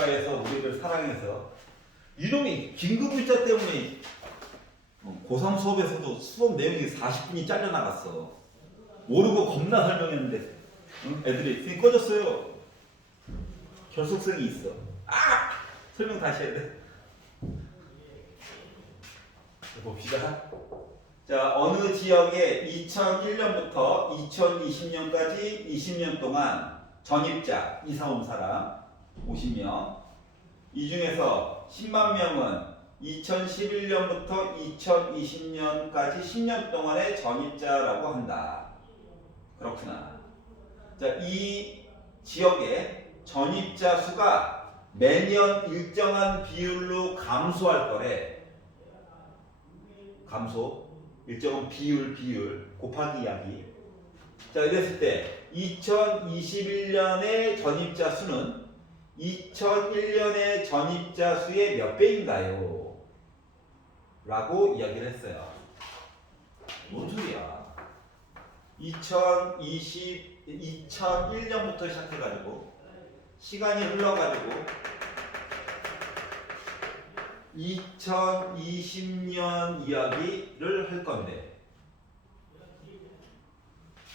국가에서 우리를 사랑해서 이놈이 긴급의자 때문에 고3 수업에서도 수업 내용이 40분이 잘려나갔어. 모르고 겁나 설명했는데 애들이 선생님 꺼졌어요. 결속성이 있어. 설명 다시 해야 돼. 봅시다. 자, 어느 지역에 2001년부터 2020년까지 20년 동안 전입자 이사 온 사람 50명. 이 중에서 10만 명은 2011년부터 2020년까지 10년 동안의 전입자라고 한다. 그렇구나. 자, 이 지역의 전입자 수가 매년 일정한 비율로 감소할 거래. 감소. 일정한 비율 곱하기 이야기. 자, 이랬을 때 2021년의 전입자 수는 2001년의 전입자 수의 몇 배인가요? 라고 이야기를 했어요. 뭔 소리야? 2001년부터 시작해가지고 시간이 흘러가지고 2020년 이야기를 할 건데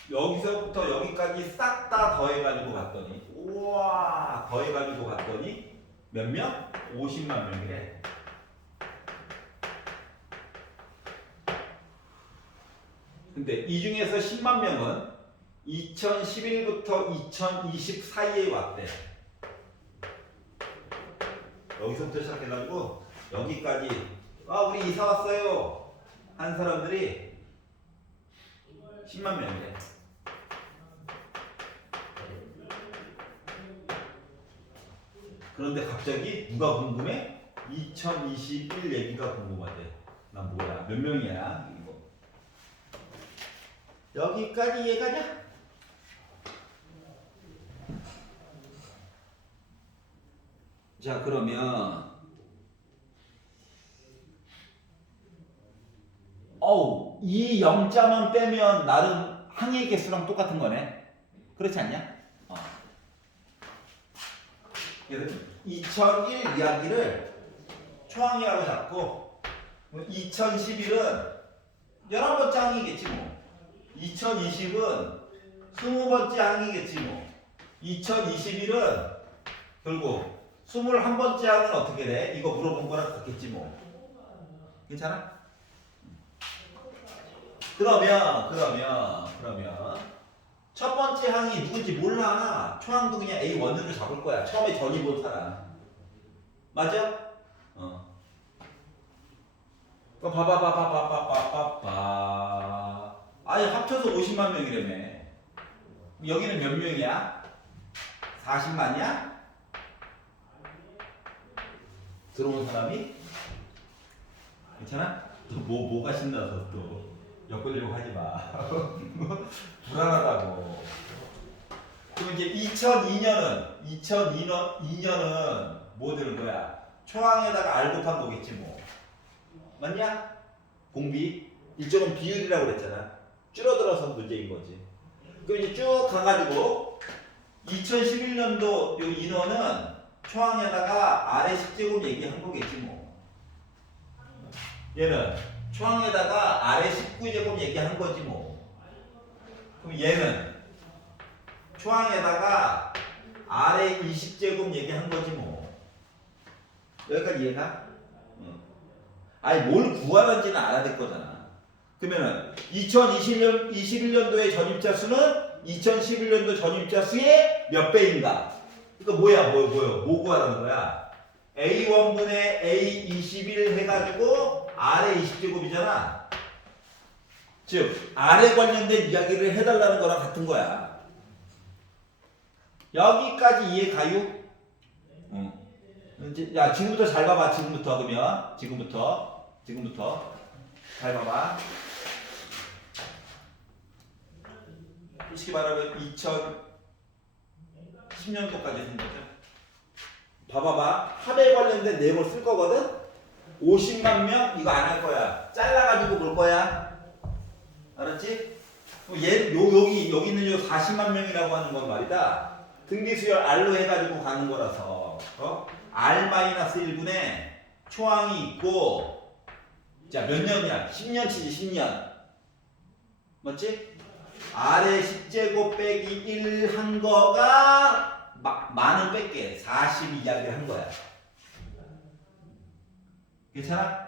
여기서부터 여기까지 싹 다 더해가지고 봤더니 우와 더해가지고 봤더니 몇 명? 50만 명이래. 근데 이 중에서 10만 명은 2011부터 2020 사이에 왔대. 여기서부터 시작해가지고 여기까지 우리 이사 왔어요 한 사람들이 10만 명이래. 그런데 갑자기 누가 궁금해? 2021 얘기가 궁금하대. 난 뭐야? 몇 명이야? 이거. 여기까지 이해가냐? 자, 그러면 이 0자만 빼면 나름 항해 개수랑 똑같은 거네. 그렇지 않냐? 그래서 2001 이야기를 초항이라고 잡고 2011은 11번째 항이겠지 뭐. 2020은 20번째 항이겠지 뭐. 2021은 결국 21번째 항은 어떻게 돼? 이거 물어본 거랑 같겠지 뭐. 괜찮아? 그러면 첫 번째 항이 누군지 몰라. 초항도 그냥 A1으로 잡을 거야. 처음에 전입 온 사람. 맞아? 봐봐봐봐봐봐봐봐. 아니 합쳐서 50만 명이라며. 여기는 몇 명이야? 40만이야? 들어온 사람이? 괜찮아? 또 뭐가 신나서 또 엮으려고 하지 마. 불안하다고. 그럼 이제 2002년은 뭐 되는 거야? 초항에다가 R 곱한 거겠지 뭐. 맞냐? 공비 일정은 비율이라고 그랬잖아. 줄어들어서 문제인 거지. 그럼 이제 쭉 가가지고 2011년도 요 인원은 초항에다가 R의 10제곱 얘기한 거겠지 뭐. 얘는 초항에다가 R의 19제곱 얘기한 거지 뭐. 그럼 얘는 초항에다가 R의 20제곱 얘기한 거지 뭐. 여기까지 이해가? 아니 뭘 구하는지는 알아야 될 거잖아. 그러면은 2021년도의 전입자 수는 2011년도 전입자 수의 몇 배인가? 그러니까 뭐 구하라는 거야? A1분의 A21 해가지고 R의 20제곱이잖아. 즉 R에 관련된 이야기를 해달라는 거랑 같은 거야. 여기까지 이해 가요? 야 지금부터 잘 봐봐. 지금부터 잘 봐봐. 솔직히 말하면 2010년도까지 생겼죠. 봐봐봐. 합에 관련된 내용을 쓸 거거든. 50만 명 이거 안 할 거야. 잘라가지고 볼 거야. 알았지? 여기는 요 40만 명이라고 하는 건 말이다. 등비수열 R로 해가지고 가는 거라서. R-1분의 초항이 있고 자 몇 년이야? 10년치지 10년 맞지? R의 10제곱 빼기 1 한 거가 만을 뺄게 40 이야기를 한 거야. 괜찮아?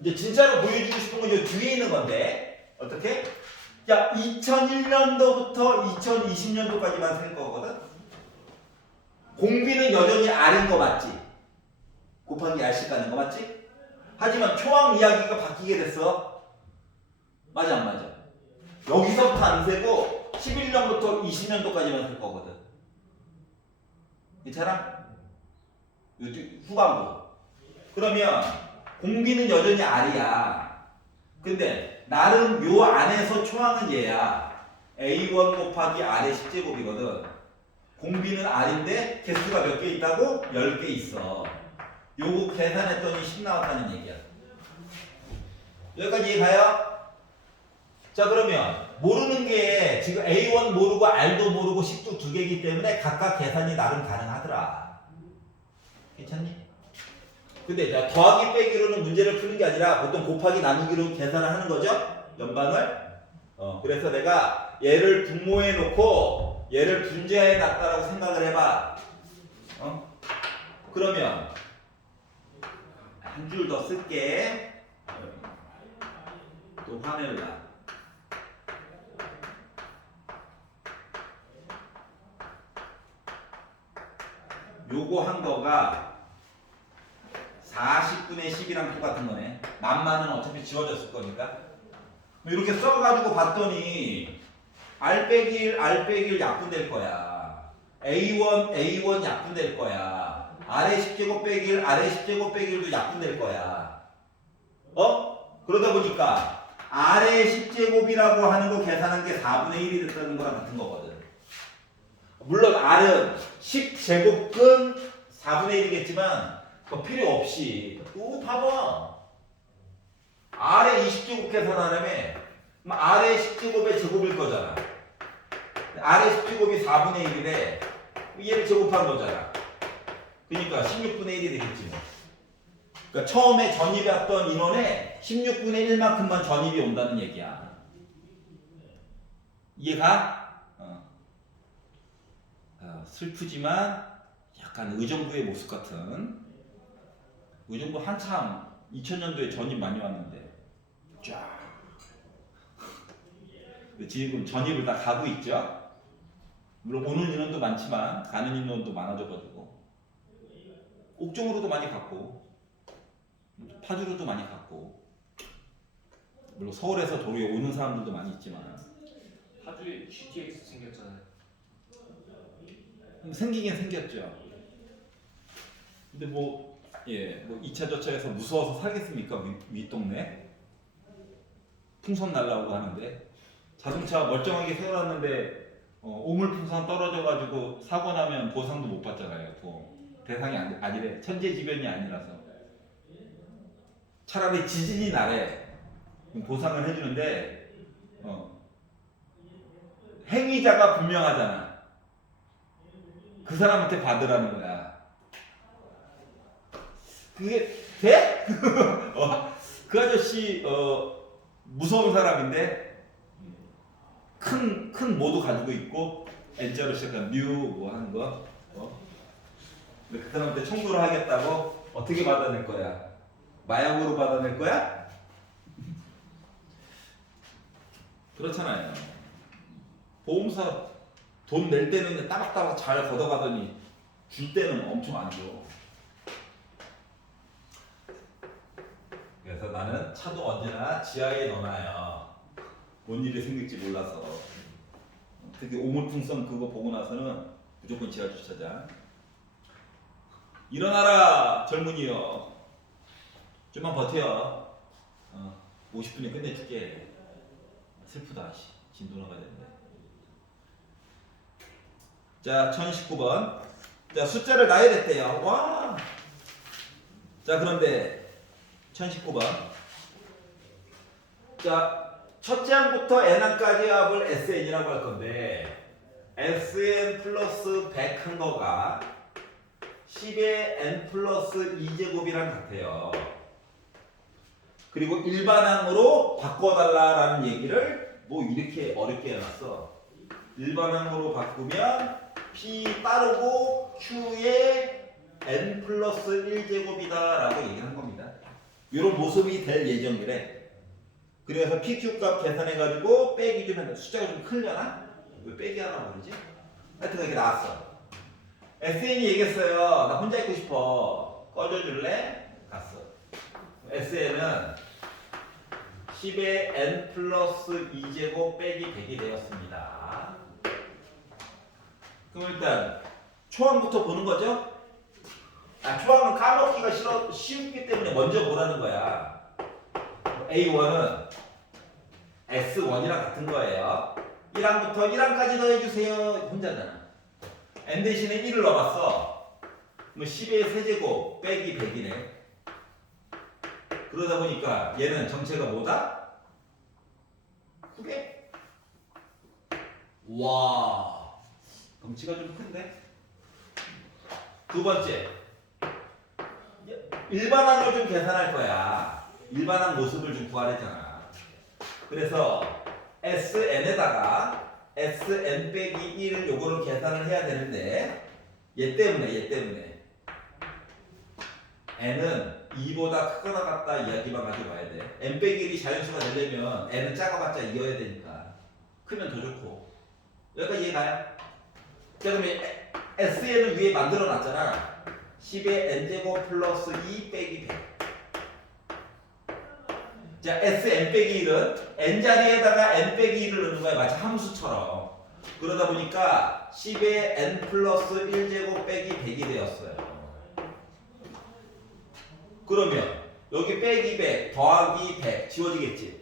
이제 진짜로 보여주고 싶은 건 이 뒤에 있는 건데 어떻게? 야 2001년도부터 2020년도까지만 셀 거거든? 공비는 여전히 R인 거 맞지? 곱하기 R씩 가는 거 맞지? 하지만 초항 이야기가 바뀌게 됐어. 맞아 안 맞아? 여기서부터 안 세고 11년부터 20년도까지만 셀 거거든. 괜찮아? 후반부. 그러면 공비는 여전히 R이야. 근데 나름 요 안에서 초항은 얘야. A1 곱하기 R의 10제곱이거든. 공비는 R인데 개수가 몇 개 있다고? 10개 있어. 요거 계산했더니 10 나왔다는 얘기야. 여기까지 이해가요? 자 그러면 모르는 게 지금 A1 모르고 R도 모르고 10도 두 개이기 때문에 각각 계산이 나름 가능하더라. 괜찮니? 근데 자, 더하기 빼기로는 문제를 푸는 게 아니라 보통 곱하기 나누기로 계산을 하는 거죠? 연방을. 그래서 내가 얘를 분모해 놓고 얘를 분제해 놨다라고 생각을 해봐. 그러면 한 줄 더 쓸게. 또 화낼라. 요거 한 거가 40분의 10이랑 똑같은 거네. 만만은 어차피 지워졌을 거니까. 이렇게 써가지고 봤더니 R 빼기 1, R 빼기 1 약분될 거야. A1 약분될 거야. R의 10제곱 빼기 1, R의 10제곱 빼기 1도 약분될 거야. 그러다 보니까 R의 10제곱이라고 하는 거 계산한 게 4분의 1이 됐다는 거랑 같은 거거든. 물론 R은 10제곱근 4분의 1이겠지만 필요 없이 또 봐봐. R의 20제곱 계산하려면 R의 10제곱의 제곱일 거잖아. R의 10제곱이 4분의 1이래. 얘를 제곱한 거잖아. 그러니까 16분의 1이 되겠지 뭐. 그러니까 처음에 전입했던 인원에 16분의 1만큼만 전입이 온다는 얘기야. 이해가? 슬프지만 약간 의정부의 모습 같은. 의정부 한참 2000년도에 전입 많이 왔는데 쫙 지금 전입을 다 가고 있죠. 물론 오는 인원도 많지만 가는 인원도 많아져가지고 옥정으로도 많이 갔고 파주로도 많이 갔고 물론 서울에서 도로에 오는 사람들도 많이 있지만 파주에 GTX 생겼잖아요. 생기긴 생겼죠. 근데 뭐 2차 저차에서 무서워서 살겠습니까? 윗동네 풍선 날라오고 하는데 자동차 멀쩡하게 세워놨는데 오물풍선 떨어져가지고 사고 나면 보상도 못 받잖아요. 대상이 아니래. 천재지변이 아니라서 차라리 지진이 나래 보상을 해주는데 행위자가 분명하잖아. 그 사람한테 받으라는 거야. 그게 돼? 그 아저씨 무서운 사람인데 큰 모도 가지고 있고 N자로 시작한 뉴 뭐 하는 거 근데 그 사람한테 청구를 하겠다고 어떻게 받아낼 거야? 마약으로 받아낼 거야? 그렇잖아요. 보험사 돈 낼 때는 따박따박 잘 걷어가더니 줄 때는 엄청 안 줘. 그래서 나는 차도 언제나 지하에 넣어놔요. 뭔 일이 생길지 몰라서. 특히 오물풍선 그거 보고 나서는 무조건 지하 주차장. 일어나라 젊은이여. 좀만 버텨. 50분에 끝내줄게. 슬프다. 진도 나가야 되는데. 자 1019번. 자 숫자를 놔야 됐대요. 와. 자 그런데 1019번. 자 첫째 항부터 n항까지 합을 SN이라고 할 건데 SN 플러스 100 한 거가 10의 n 플러스 2제곱이랑 같아요. 그리고 일반항으로 바꿔달라라는 얘기를 뭐 이렇게 어렵게 해놨어. 일반항으로 바꾸면 P 빠르고 Q의 n 플러스 1제곱이다 라고 얘기를 한 겁니다. 이런 모습이 될 예정이래. 그래서 PQ 값 계산해가지고 빼기 좀 했는데 숫자가 좀 크려나? 왜 빼기 하나 모르지? 하여튼 이게 나왔어. SN이 얘기했어요. 나 혼자 있고 싶어. 꺼져줄래? 갔어. SN은 10의 n 플러스 2제곱 빼기 100이 되었습니다. 그럼 일단 초항부터 보는 거죠? 초항은 까먹기가 쉬우기 때문에 먼저 보라는 거야. A1은 S1이랑 같은 거예요. 1항부터 1항까지 더해주세요. 혼자잖아. n 대신에 1을 넣어봤어. 그럼 10의 세제곱 빼기 100이네. 그러다 보니까 얘는 정체가 뭐다? 900. 와, 덩치가 좀 큰데? 두 번째, 일반항을 좀 계산할 거야. 일반항 모습을 좀 구하랬잖아. 그래서 SN에다가 SN 빼기 1을 요거를 계산을 해야 되는데 얘 때문에 N은 2보다 크거나 같다 이야기만 가지고 와야 돼. N 빼기 1이 자연수가 되려면 N은 작아봤자 2여야 되니까 크면 더 좋고. 여기까지 이해가요? 그러면 SN을 위에 만들어 놨잖아. 10의 N제곱 플러스 2 빼기 100. 자, SN 빼기 1은 N자리에다가 N 빼기 1을 넣는 거야. 마치 함수처럼. 그러다 보니까 10의 N 플러스 1제곱 빼기 100이 되었어요. 그러면 여기 빼기 100 더하기 100 지워지겠지.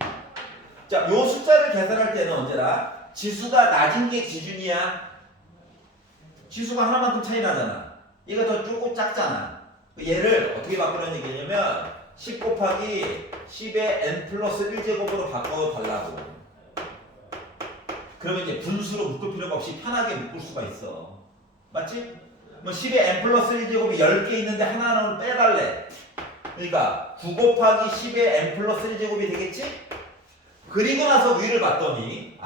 자, 요 숫자를 계산할 때는 언제나 지수가 낮은 게 기준이야. 지수가 하나만큼 차이 나잖아. 얘가 더 조금 작잖아. 얘를 어떻게 바꾸라는 얘기냐면 10 곱하기 10의 n 플러스 1제곱으로 바꿔달라고. 그러면 이제 분수로 묶을 필요가 없이 편하게 묶을 수가 있어. 맞지? 뭐 10의 n 플러스 1제곱이 10개 있는데 하나는 빼달래. 그러니까 9 곱하기 10의 n 플러스 1제곱이 되겠지? 그리고 나서 위를 봤더니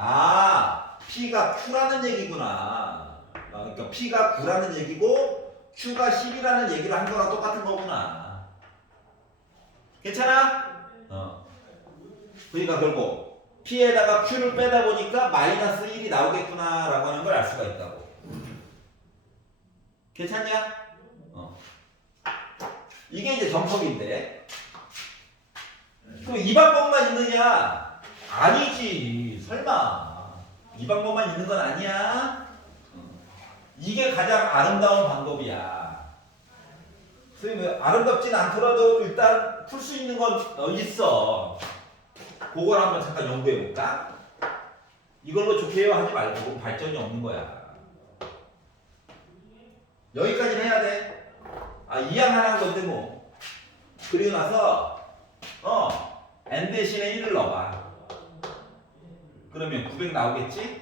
P가 Q라는 얘기구나. 그러니까 P가 9라는 얘기고 Q가 10이라는 얘기를 한 거랑 똑같은 거구나. 괜찮아? 그러니까 결국 P에다가 Q를 빼다 보니까 마이너스 1이 나오겠구나 라고 하는 걸 알 수가 있다고. 괜찮냐? 이게 이제 정석인데 그럼 이 방법만 있느냐? 아니지. 설마 이 방법만 있는 건 아니야. 이게 가장 아름다운 방법이야. 선생님 아름답진 않더라도 일단 풀 수 있는 건 있어. 그걸 한번 잠깐 연구해 볼까? 이걸로 좋게요 하지 말고 발전이 없는 거야. 여기까지는 해야 돼. 이항 하나인 건데 뭐. 그리고 나서 n 대신에 1을 넣어봐. 그러면 900 나오겠지?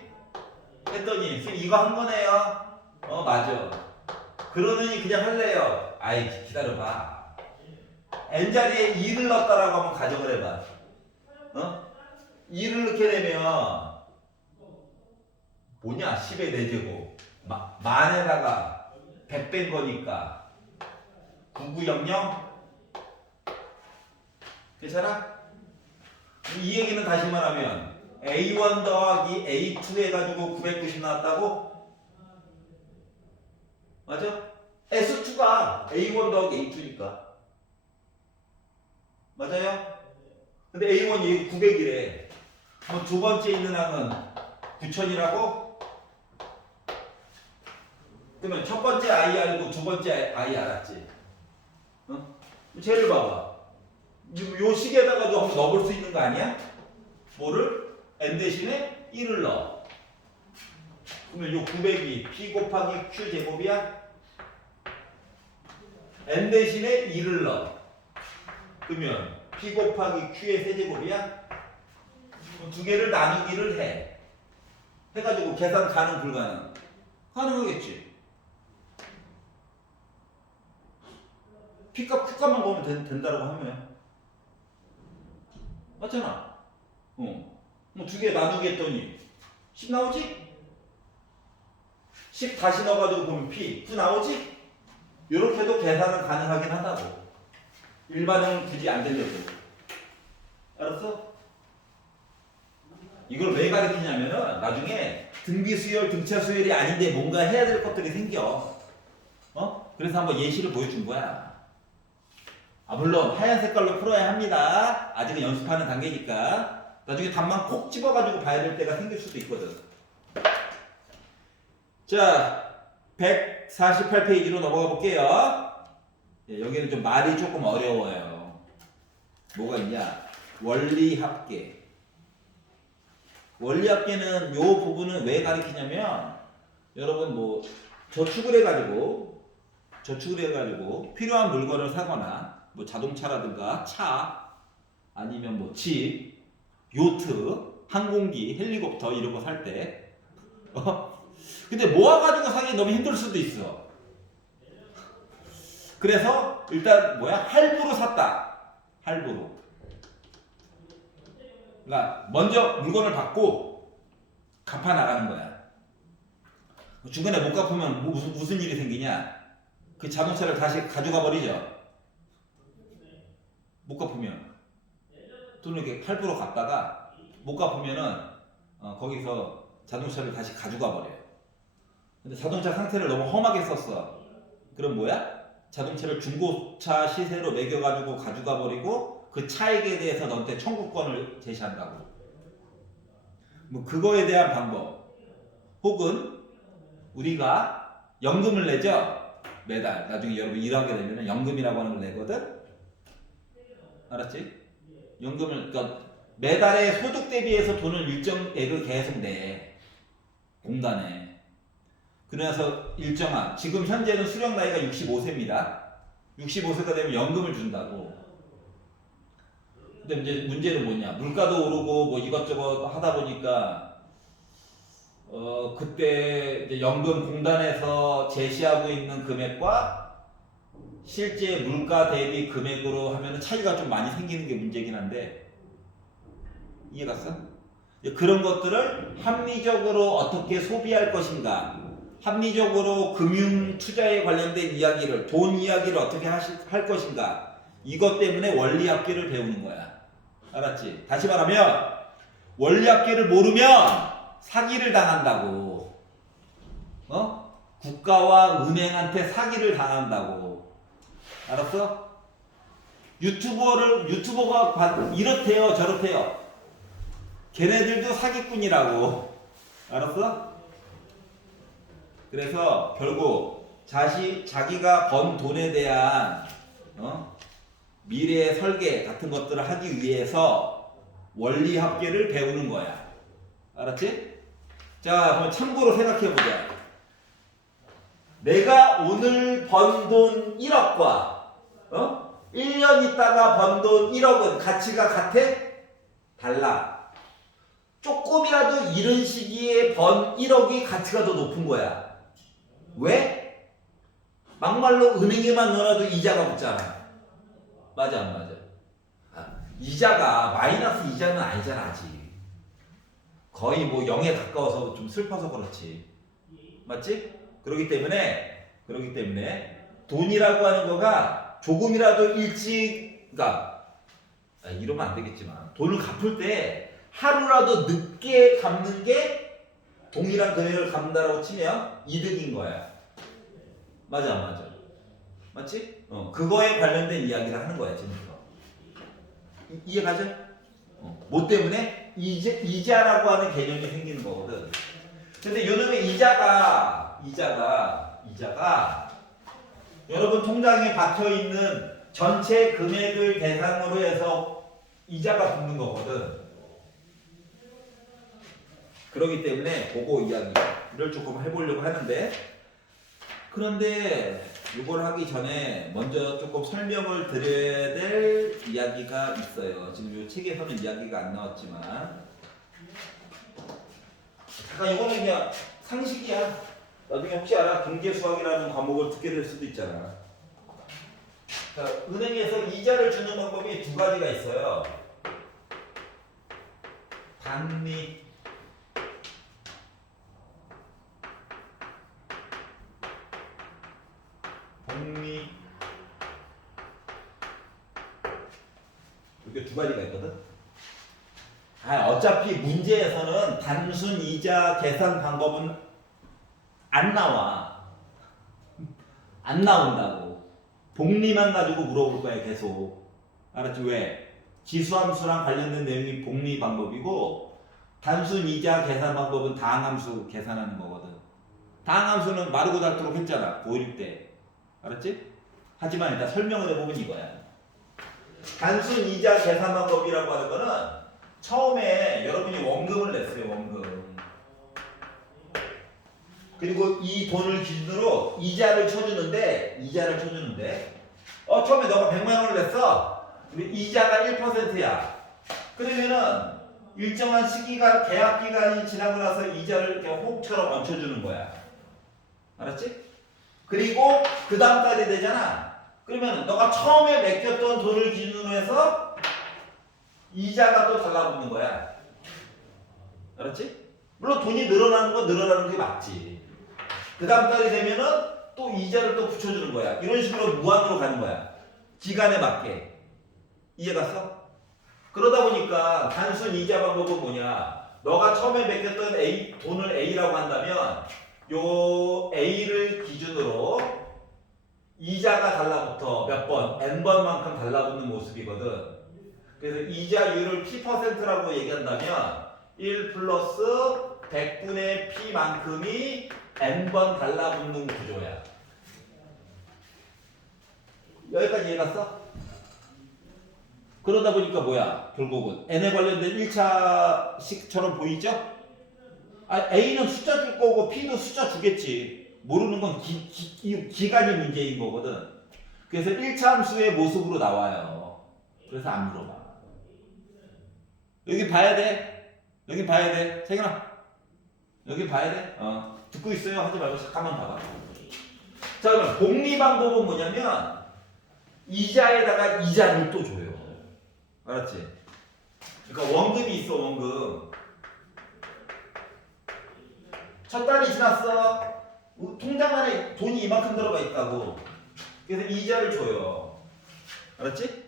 했더니 선생님 이거 한 거네요. 맞아. 그러더니 그냥 할래요. 아이 기다려봐. n자리에 2를 넣었다라고 한번 가정을 해봐. 2를 넣게 되면 뭐냐? 10의 4제곱 만에다가 100 뺀 거니까 9900? 괜찮아? 이 얘기는 다시 말하면 A1 더하기 A2 해가지고 990 나왔다고? 맞아? S2가 A1 더하기 A2니까 맞아요? 근데 A1이 900이래. 그럼 두 번째 있는 항은 9000이라고? 그러면 첫 번째 I 알고 두 번째 I 알았지? 쟤를 봐봐. 요 식에다가도 한번 넣어볼 수 있는 거 아니야? 뭐를? n 대신에 1을 넣어. 그러면 요 900이 P 곱하기 Q 제곱이야? n 대신에 2를 넣어. 그러면 P 곱하기 Q의 세제곱이야? 두 개를 나누기를 해. 해가지고 계산 가능 불가능? 가능하겠지. P값, Q값만 보면 된다고 하면 맞잖아. 뭐 두 개 나누기 했더니 10 나오지? 10 다시 넣어가지고 보면 P, Q 나오지? 이렇게도 계산은 가능하긴 하다고. 일반은 굳이 안 되려고. 알았어? 이걸 왜 가르치냐면은 나중에 등비수열, 등차수열이 아닌데 뭔가 해야 될 것들이 생겨. 그래서 한번 예시를 보여준 거야. 물론 하얀 색깔로 풀어야 합니다. 아직은 연습하는 단계니까. 나중에 답만 콕 집어가지고 봐야 될 때가 생길 수도 있거든. 자, 148페이지로 넘어가 볼게요. 여기는 좀 말이 조금 어려워요. 뭐가 있냐? 원리합계. 원리합계는 요 부분은 왜 가르치냐면 여러분 뭐 저축을 해가지고 필요한 물건을 사거나 뭐 자동차라든가 차 아니면 뭐 집, 요트, 항공기, 헬리콥터 이런 거 살 때 근데 모아가지고 사기 너무 힘들 수도 있어. 그래서 일단 할부로 샀다. 할부로. 그러니까 먼저 물건을 받고 갚아 나가는 거야. 중간에 못 갚으면 무슨 일이 생기냐? 그 자동차를 다시 가져가 버리죠. 못 갚으면 돈을 이렇게 할부로 갚다가 못 갚으면은 거기서 자동차를 다시 가져가 버려요. 근데 자동차 상태를 너무 험하게 썼어. 그럼 자동차를 중고차 시세로 매겨가지고 가져가 버리고 그 차액에 대해서 너한테 청구권을 제시한다고. 뭐 그거에 대한 방법. 혹은 우리가 연금을 내죠. 매달. 나중에 여러분 일하게 되면 연금이라고 하는 걸 내거든. 알았지? 연금을 그러니까 매달의 소득 대비해서 돈을 일정액을 계속 내. 공단에. 그래서 일정한 지금 현재는 수령 나이가 65세입니다. 65세가 되면 연금을 준다고. 근데 이제 문제는 뭐냐? 물가도 오르고 뭐 이것저것 하다 보니까 그때 이제 연금 공단에서 제시하고 있는 금액과 실제 물가 대비 금액으로 하면은 차이가 좀 많이 생기는 게 문제긴 한데 이해 갔어? 그런 것들을 합리적으로 어떻게 소비할 것인가? 합리적으로 금융 투자에 관련된 이야기를 돈 이야기를 어떻게 할 것인가? 이것 때문에 원리합계를 배우는 거야. 알았지? 다시 말하면 원리합계를 모르면 사기를 당한다고. 국가와 은행한테 사기를 당한다고. 알았어? 유튜버가 이렇대요 저렇대요. 걔네들도 사기꾼이라고. 알았어? 그래서 결국 자기가 번 돈에 대한 미래의 설계 같은 것들을 하기 위해서 원리합계를 배우는 거야. 알았지? 자, 그럼 참고로 생각해보자. 내가 오늘 번 돈 1억과 1년 있다가 번 돈 1억은 가치가 같아? 달라. 조금이라도 이런 시기에 번 1억이 가치가 더 높은 거야. 왜? 막말로 은행에만 넣어놔도 이자가 붙잖아. 맞아 안 맞아? 이자가 마이너스 이자는 아니잖아 아직. 거의 뭐 0에 가까워서 좀 슬퍼서 그렇지. 맞지? 그렇기 때문에 돈이라고 하는 거가 조금이라도 일찍 이러면 안 되겠지만 돈을 갚을 때 하루라도 늦게 갚는 게 동일한 금액을 갚는다라고 치면 이득인 거야. 맞아 안 맞아? 맞지? 그거에 관련된 이야기를 하는 거야 지금. 이해가죠? 뭐 때문에? 이자라고 하는 개념이 생기는 거거든. 근데 요놈의 이자가 여러분 통장에 박혀있는 전체 금액을 대상으로 해서 이자가 붙는 거거든. 그렇기 때문에 그거 이야기를 조금 해보려고 하는데, 그런데 이걸 하기 전에 먼저 조금 설명을 드려야 될 이야기가 있어요. 지금 이 책에서는 이야기가 안 나왔지만 잠깐 이거는 그냥 상식이야. 나중에 혹시 알아? 경제수학이라는 과목을 듣게 될 수도 있잖아. 그러니까 은행에서 이자를 주는 방법이 두 가지가 있어요. 단리, 복리, 이렇게 두 가지가 있거든. 어차피 문제에서는 단순 이자 계산 방법은 안 나와. 안 나온다고. 복리만 가지고 물어볼 거야 계속. 알았지? 왜? 지수함수랑 관련된 내용이 복리 방법이고 단순 이자 계산 방법은 다항함수 계산하는 거거든. 다항함수는 마르고 닳도록 했잖아. 고1 때. 알았지? 하지만 일단 설명을 해보면 이거야. 단순 이자 계산 방법이라고 하는 거는 처음에 여러분이 원금을 냈어요. 원금. 그리고 이 돈을 기준으로 이자를 쳐주는데 처음에 너가 100만 원을 냈어. 근데 이자가 1%야. 그러면은 일정한 시기가 계약 기간이 지나고 나서 이자를 이렇게 혹처럼 얹혀주는 거야. 알았지? 그리고 그 다음 달이 되잖아. 그러면 너가 처음에 맡겼던 돈을 기준으로 해서 이자가 또 달라붙는 거야. 알았지? 물론 돈이 늘어나는 건 늘어나는 게 맞지. 그 다음 달이 되면은 또 이자를 또 붙여주는 거야. 이런 식으로 무한으로 가는 거야. 기간에 맞게. 이해갔어? 그러다 보니까 단순 이자 방법은 뭐냐? 너가 처음에 맡겼던 돈을 A라고 한다면 요 A를 기준으로 이자가 달라붙어 몇 번? N번만큼 달라붙는 모습이거든. 그래서 이자율을 P%라고 얘기한다면 1 플러스 100분의 P만큼이 N번 달라붙는 구조야. 여기까지 이해갔어? 그러다 보니까 뭐야? 결국은 N에 관련된 1차식처럼 보이죠? A는 숫자 줄 거고 P도 숫자 주겠지. 모르는 건 기간이 문제인 거거든. 그래서 1차 함수의 모습으로 나와요. 그래서 안 물어봐. 여기 봐야 돼. 여기 봐야 돼. 세균아. 여기 봐야 돼. 듣고 있어요. 하지 말고 잠깐만 봐봐. 자, 그럼 복리 방법은 뭐냐면 이자에다가 이자를 또 줘요. 알았지? 그러니까 원금이 있어. 원금. 첫 달이 지났어. 통장 안에 돈이 이만큼 들어가 있다고. 그래서 이자를 줘요. 알았지?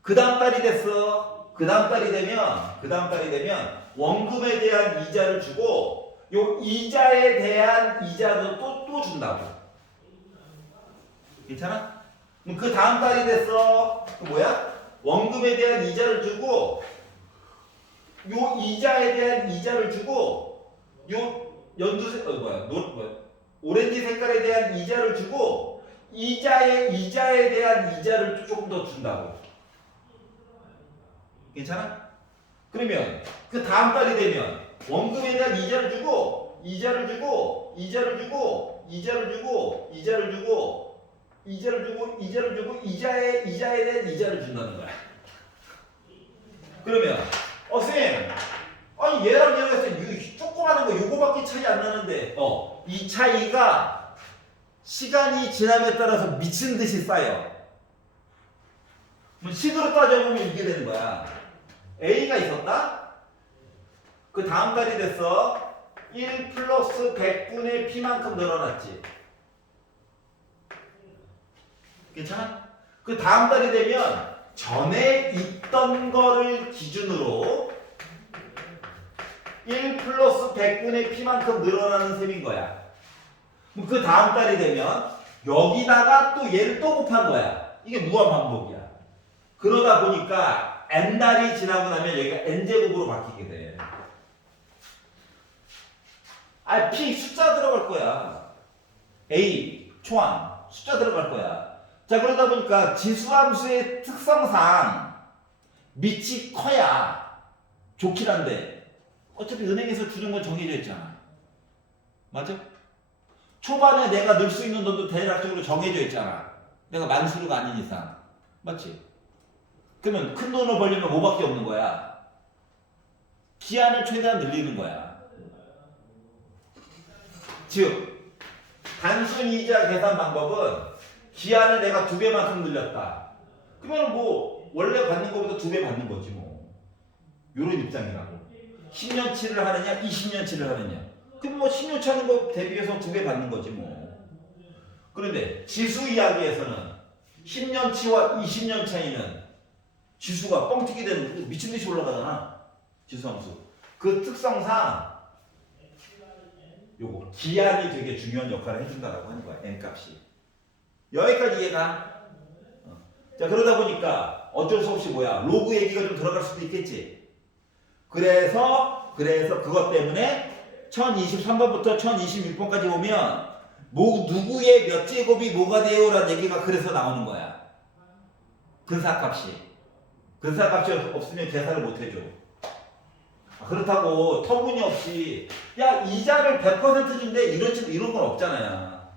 그 다음 달이 됐어. 그 다음 달이 되면 원금에 대한 이자를 주고 요 이자에 대한 이자도 또 준다고. 괜찮아? 그럼 그 다음 달이 됐어. 그 뭐야? 원금에 대한 이자를 주고 요 이자에 대한 이자를 주고 요 연두색 오렌지 색깔에 대한 이자를 주고 이자에 대한 이자를 조금 더 준다고. 괜찮아? 그러면 그 다음 달이 되면 원금에 대한 이자를 주고 이자에 대한 이자를 준다는 거야. 그러면 선생님, 아니 얘랑 이거 조그마한 거 요거밖에 차이 안 나는데 이 차이가 시간이 지남에 따라서 미친 듯이 쌓여. 식으로 따져보면 이게 되는 거야. A가 있었다. 그 다음 달이 됐어. 1 플러스 100분의 P만큼 늘어났지. 괜찮아? 그 다음 달이 되면 전에 있던 거를 기준으로 1 플러스 100분의 P만큼 늘어나는 셈인 거야. 그 다음 달이 되면 여기다가 또 얘를 또 곱한 거야. 이게 무한 반복이야. 그러다 보니까 N달이 지나고 나면 여기가 N제곱으로 바뀌게 돼. P 숫자 들어갈 거야. A, 초항, 숫자 들어갈 거야. 자, 그러다 보니까 지수함수의 특성상 밑이 커야 좋긴 한데 어차피 은행에서 주는 건 정해져 있잖아. 맞아? 초반에 내가 넣을 수 있는 돈도 대략적으로 정해져 있잖아. 내가 만수르가 아닌 이상. 맞지? 그러면 큰 돈을 벌려면 뭐밖에 없는 거야? 기한을 최대한 늘리는 거야. 즉 단순 이자 계산 방법은 기한을 내가 2배만큼 늘렸다. 그러면 뭐 원래 받는 것보다 2배 받는 거지 뭐. 요런 입장이라고. 10년치를 하느냐 20년치를 하느냐. 그럼 뭐 10년치 하는 거 대비해서 2배 받는 거지 뭐. 그런데 지수 이야기에서는 10년치와 20년 차이는 지수가 뻥튀기 되는 미친 듯이 올라가잖아. 지수함수. 그 특성상 요거 기한이 되게 중요한 역할을 해준다라고 하는 거야. n값이. 여기까지 이해가? 자 그러다 보니까 어쩔 수 없이 뭐야 로그 얘기가 좀 들어갈 수도 있겠지. 그래서 그것 때문에 1023번부터 1026번까지 보면 누구의 몇 제곱이 뭐가 돼요? 라는 얘기가 그래서 나오는 거야. 근사값이. 근사값이 없으면 계산을 못 해줘. 그렇다고 터무니없이 야 이자를 100% 준대 이런 건 없잖아요.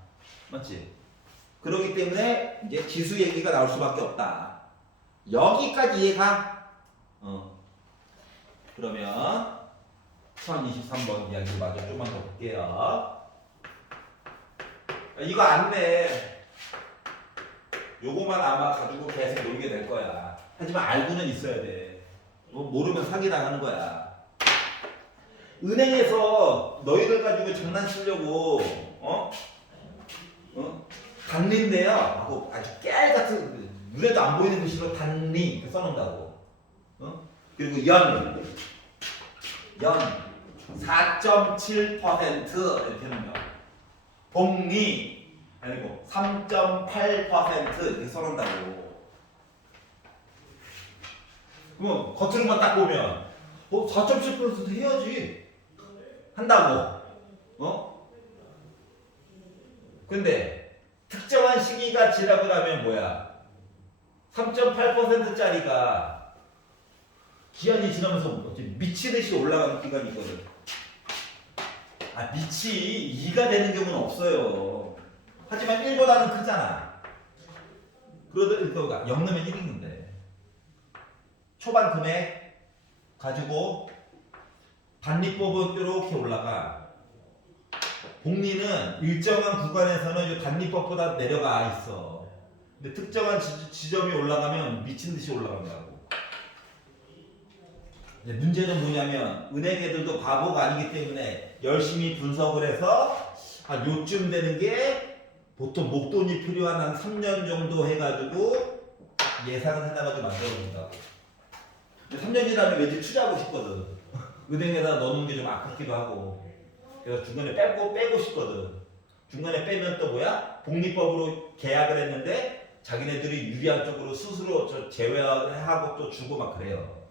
맞지? 그렇기 때문에 이제 지수 얘기가 나올 수밖에 없다. 여기까지 이해가? 그러면 1023번 이야기 마저 좀만 더 볼게요. 이거 안 돼. 요거만 아마 가지고 계속 놀게 될 거야. 하지만 알고는 있어야 돼. 모르면 사기 당하는 거야. 은행에서 너희들 가지고 장난치려고 단리인데요 하고 아주 깨알같은 눈에도 안 보이는 글씨로 단리 이렇게 써놓는다고. 그리고 연 4.7% 이렇게 해놓으면 복리 그리고 3.8% 이렇게 써놓는다고. 그럼 겉으로만 딱 보면 4.7% 해야지 한다고. 근데 특정한 시기가 지나고 나면 뭐야 3.8%짜리가 기한이 지나면서 미치듯이 올라가는 기간이 있거든. 밑이 2가 되는 경우는 없어요. 하지만 1보다는 크잖아. 그러니까 0 넣으면 1인 건데 초반 금액 가지고 단리법은 이렇게 올라가. 복리는 일정한 구간에서는 이 단리법보다 내려가 있어. 근데 특정한 지점이 올라가면 미친 듯이 올라간다고. 문제는 뭐냐면 은행 애들도 바보가 아니기 때문에 열심히 분석을 해서 요쯤 되는 게 보통 목돈이 필요한 한 3년 정도 해가지고 예상을 해놔가지고 만들어준다고. 근데 3년 지나면 왠지 투자하고 싶거든. 은행에다 넣는 게 좀 아깝기도 하고. 그래서 중간에 빼고 싶거든. 중간에 빼면 또 뭐야? 복리법으로 계약을 했는데 자기네들이 유리한 쪽으로 스스로 제외하고 또 주고 막 그래요.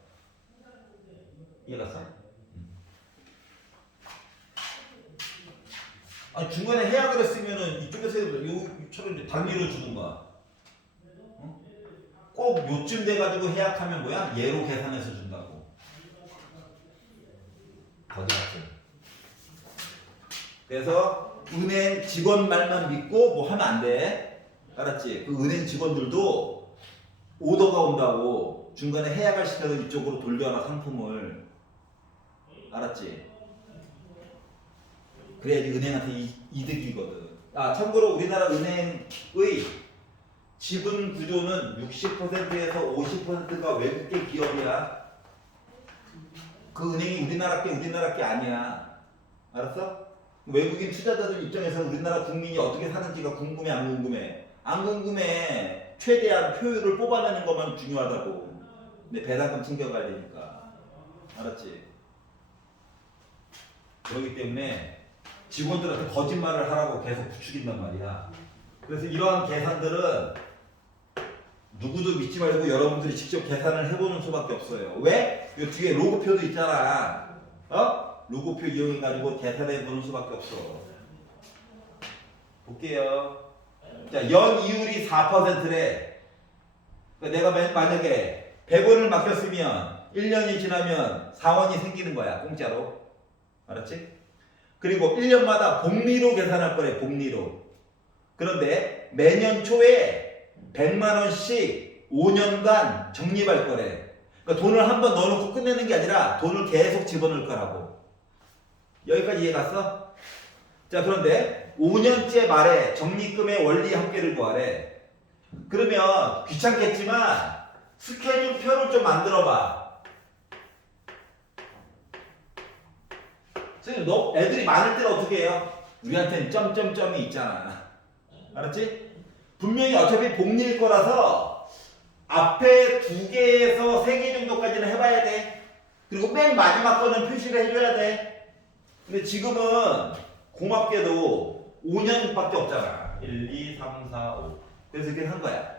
이해갔어? 중간에 해약을 했으면은 이쪽에서 요처럼 단리로 주든가. 꼭 요쯤 돼가지고 해약하면 뭐야? 얘로 계산해서 준다고. 거지 같은. 그래서 은행 직원 말만 믿고 뭐 하면 안 돼. 알았지? 그 은행 직원들도 오더가 온다고 중간에 해약을 시켜서 이쪽으로 돌려놔 상품을. 알았지? 그래야지 은행한테 이득이거든. 참고로 우리나라 은행의 지분 구조는 60%에서 50%가 외국계 기업이야. 그 은행이 우리나라 게 아니야. 알았어? 외국인 투자자들 입장에서 우리나라 국민이 어떻게 사는지가 궁금해 안 궁금해? 안 궁금해. 최대한 효율을 뽑아내는 것만 중요하다고. 근데 배당금 챙겨가야 되니까. 알았지? 그렇기 때문에 직원들한테 거짓말을 하라고 계속 부추긴단 말이야. 그래서 이러한 계산들은 누구도 믿지 말고 여러분들이 직접 계산을 해보는 수밖에 없어요. 왜? 이 뒤에 로고표도 있잖아. 로고표 이용해가지고 계산해보는 수밖에 없어. 볼게요. 자, 연 이율이 4%래. 그러니까 내가 만약에 100원을 맡겼으면 1년이 지나면 4원이 생기는 거야. 공짜로. 알았지? 그리고 1년마다 복리로 계산할 거래. 복리로. 그런데 매년 초에 100만 원씩 5년간 적립할 거래. 그러니까 돈을 한번 넣어놓고 끝내는 게 아니라 돈을 계속 집어넣을 거라고. 여기까지 이해 갔어? 자, 그런데 5년째 말에 적립금의 원리 합계를 구하래. 그러면 귀찮겠지만 스케줄표를 좀 만들어봐. 선생님, 너 애들이 많을 때는 어떻게 해요? 우리한테는 점점점이 있잖아. 알았지? 분명히 어차피 복리일 거라서 앞에 2개에서 3개 정도까지는 해봐야 돼. 그리고 맨 마지막 거는 표시를 해줘야 돼. 근데 지금은 고맙게도 5년밖에 없잖아. 1, 2, 3, 4, 5. 그래서 이렇게 한 거야.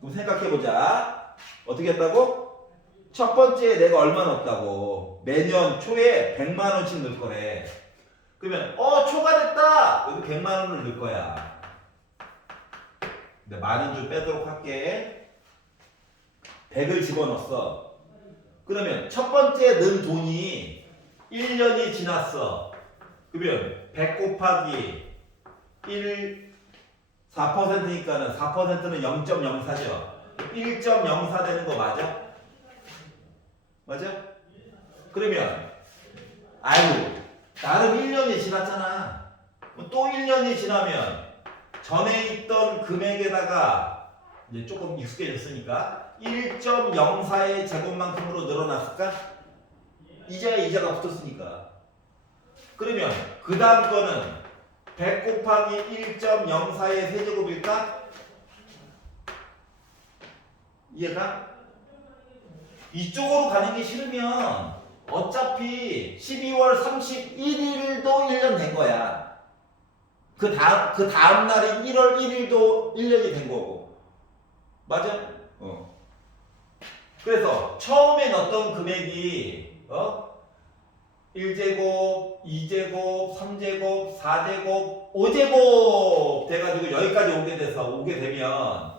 그럼 생각해보자. 어떻게 했다고? 첫 번째 내가 얼마 넣었다고. 매년 초에 100만 원씩 넣을 거래. 그러면 초가 됐다. 여기 100만 원을 넣을 거야. 근데 많은 줄 빼도록 할게. 100을 집어넣었어. 그러면 첫 번째 넣은 돈이 1년이 지났어. 그러면 100 곱하기 1 4%니까는 4%는 0.04죠. 1.04 되는 거 맞아? 맞아? 그러면 아이고 나름 1년이 지났잖아. 또 1년이 지나면 전에 있던 금액에다가 이제 조금 익숙해졌으니까 1.04의 제곱만큼으로 늘어났을까? 이자에 이자가 붙었으니까. 그러면 그 다음 거는 100 곱하기 1.04의 세제곱일까? 이해가? 이쪽으로 가는 게 싫으면 어차피 12월 31일도 1년 된 거야. 그 다음 날인 1월 1일도 1년이 된 거고. 맞아? 그래서 처음에 넣었던 금액이 1제곱, 2제곱, 3제곱, 4제곱, 5제곱 돼가지고 여기까지 오게 되면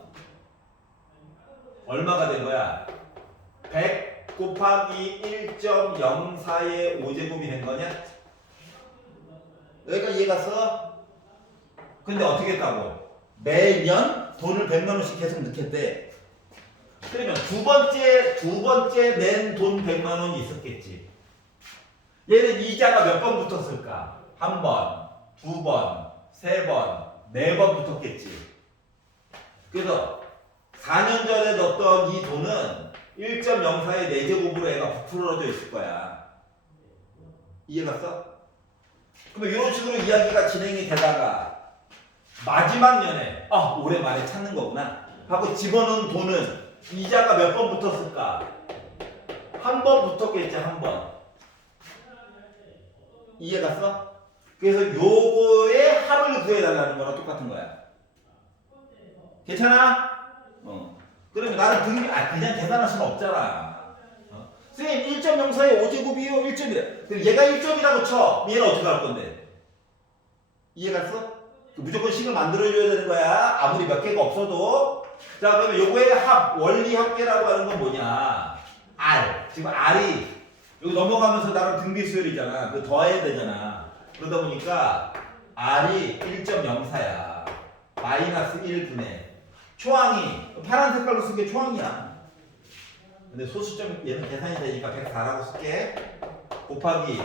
얼마가 된 거야? 100 곱하기 1.04의 5제곱이 된 거냐? 여기까지 이해갔어? 근데 어떻게 했다고? 매년 돈을 100만 원씩 계속 넣겠대. 그러면 두 번째 낸 돈 100만 원이 있었겠지. 얘는 이자가 몇 번 붙었을까? 한 번, 두 번, 세 번, 네 번 붙었겠지. 그래서 4년 전에 넣었던 이 돈은 1.04의 4제곱으로 애가 부풀어져 있을 거야. 이해갔어? 그러면 이런 식으로 이야기가 진행이 되다가 마지막 년에 오랜만에 찾는 거구나 하고 집어넣은 돈은 이자가 몇 번 붙었을까? 한 번 붙었겠지, 한 번. 이해갔어? 그래서 요거의 합을 구해달라는 거랑 똑같은 거야. 괜찮아? 그러면 나는 그냥 계산할 수는 없잖아. 선생님 1.04에 5제곱이요 1점이래. 그럼 얘가 1점이라고 쳐. 얘는 어떻게 할 건데? 이해갔어? 무조건 식을 만들어줘야 되는 거야. 아무리 몇 개가 없어도. 자, 그러면 요거의 합, 원리 합계라고 하는 건 뭐냐? R. 지금 R이 여기 넘어가면서 나랑 등비수열이잖아. 그거 더해야 되잖아. 그러다 보니까 R이 1.04야. 마이너스 1분의 초항이 파란 색깔로 쓴 게 초항이야. 근데 소수점 얘는 계산이 되니까 104라고 쓸게. 곱하기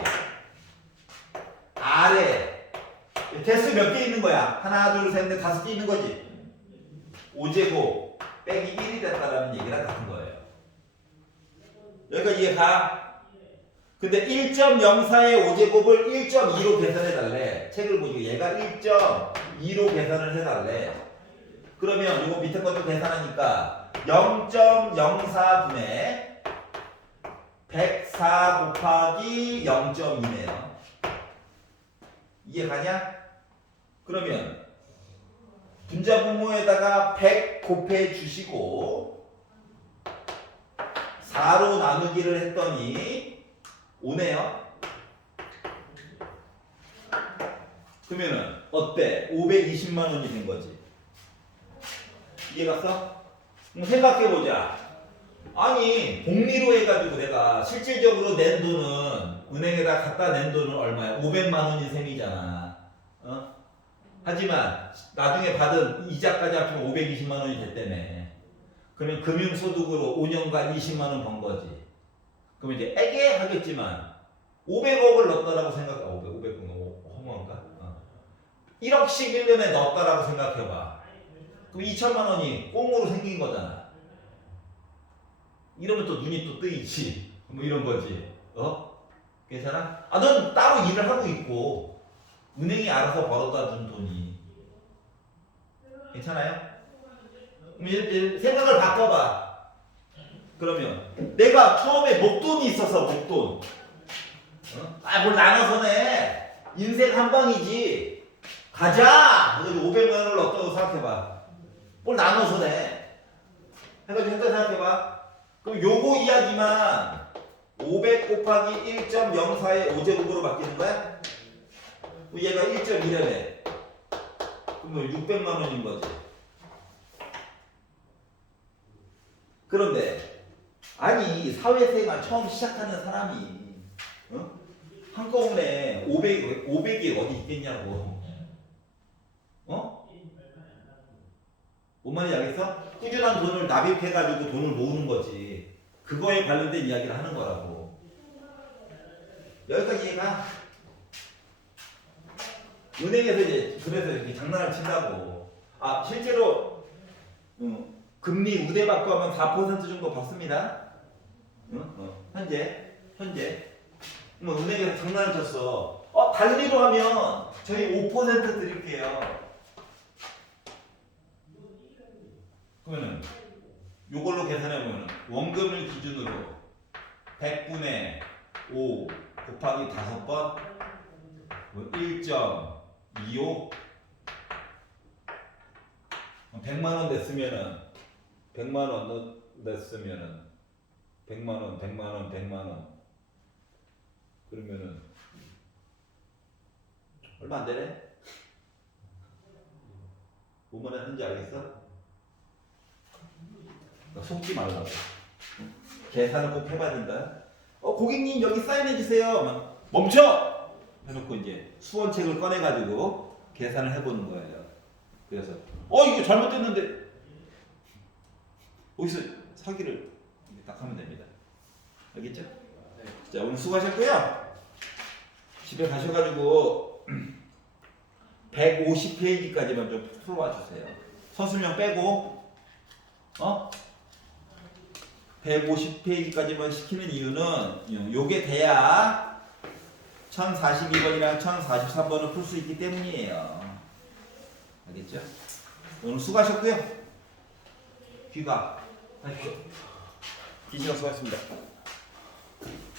R에 개수 몇 개 있는 거야? 하나, 둘, 셋, 넷, 5개 있는 거지. 5제곱 빼기 1이 됐다라는 얘기랑 같은 거예요. 여기까지 이해가? 근데 1.04의 5제곱을 1.2로 계산해 달래. 책을 보시고 얘가 1.2로 계산을 해 달래. 그러면 이거 밑에 것도 계산하니까 0.04분의 104 곱하기 0.2네요. 이해가냐? 그러면 분자분모에다가 100 곱해 주시고 4로 나누기를 했더니 5네요. 그러면은 어때? 520만 원이 된 거지. 이해갔어? 생각해보자. 아니 복리로 해가지고 내가 실질적으로 낸 돈은 은행에다 갖다 낸 돈은 얼마야? 500만 원인 셈이잖아. 하지만 나중에 받은 이자까지 합치면 520만 원이 됐다며. 그러면 금융소득으로 5년간 20만 원 번 거지. 그럼 이제 애게 하겠지만 500억을 넣었다라고 생각. 500은 너무 허무한가? 1억씩 1년에 넣었다라고 생각해봐. 그럼 2천만 원이 꽁으로 생긴 거잖아. 이러면 또 눈이 또 뜨이지. 뭐 이런 거지. 괜찮아? 넌 따로 일을 하고 있고 은행이 알아서 벌어다 준 돈이. 괜찮아요? 그럼 이제 생각을 바꿔봐. 그러면 내가 처음에 목돈이 있어서 목돈. 뭘 나눠서 내. 인생 한 방이지. 가자. 그래서 500만 원을 넣었다고 생각해봐. 뭘 나눠서 내. 해가지고 현재 생각해봐. 그럼 요거 이야기만 500 곱하기 1.04의 5제곱으로 바뀌는 거야? 그럼 얘가 1.1이래. 그럼 600만 원인 거지. 그런데 아니 사회생활 처음 시작하는 사람이 한꺼번에 500이 어디 있겠냐고. 뭔 말인지 알겠어? 꾸준한 돈을 납입해가지고 돈을 모으는 거지. 그거에 관련된 이야기를 하는 거라고. 여기까지 이해가? 은행에서 이제 그래서 이렇게 장난을 친다고. 실제로 금리 우대받고 하면 4% 정도 받습니다. 현재. 뭐 은행에서 장난을 쳤어. 달리로 하면 저희 5% 드릴게요. 그러면은 요걸로 계산해보면 원금을 기준으로 100분의 5 곱하기 5번 1.25 100만원 냈으면은 100만원 냈으면은 100만원 그러면은 얼마 안 되네? 뭐만 하는지 알겠어? 속지 말라고. 계산을 꼭 해봐야 된다. 고객님 여기 사인해 주세요. 멈춰! 해놓고 이제 수원책을 꺼내가지고 계산을 해보는 거예요. 그래서 이거 잘못됐는데 어디서 사기를 딱 하면 됩니다. 알겠죠? 네. 자, 오늘 수고하셨고요. 집에 가셔가지고 150페이지까지만 좀 풀어와 주세요. 서술형 빼고 150페이지까지만 시키는 이유는 요게 돼야 1042번이랑 1043번을 풀 수 있기 때문이에요. 알겠죠? 오늘 수고하셨고요. 귀가 하십시오. 기시간 수고하셨습니다.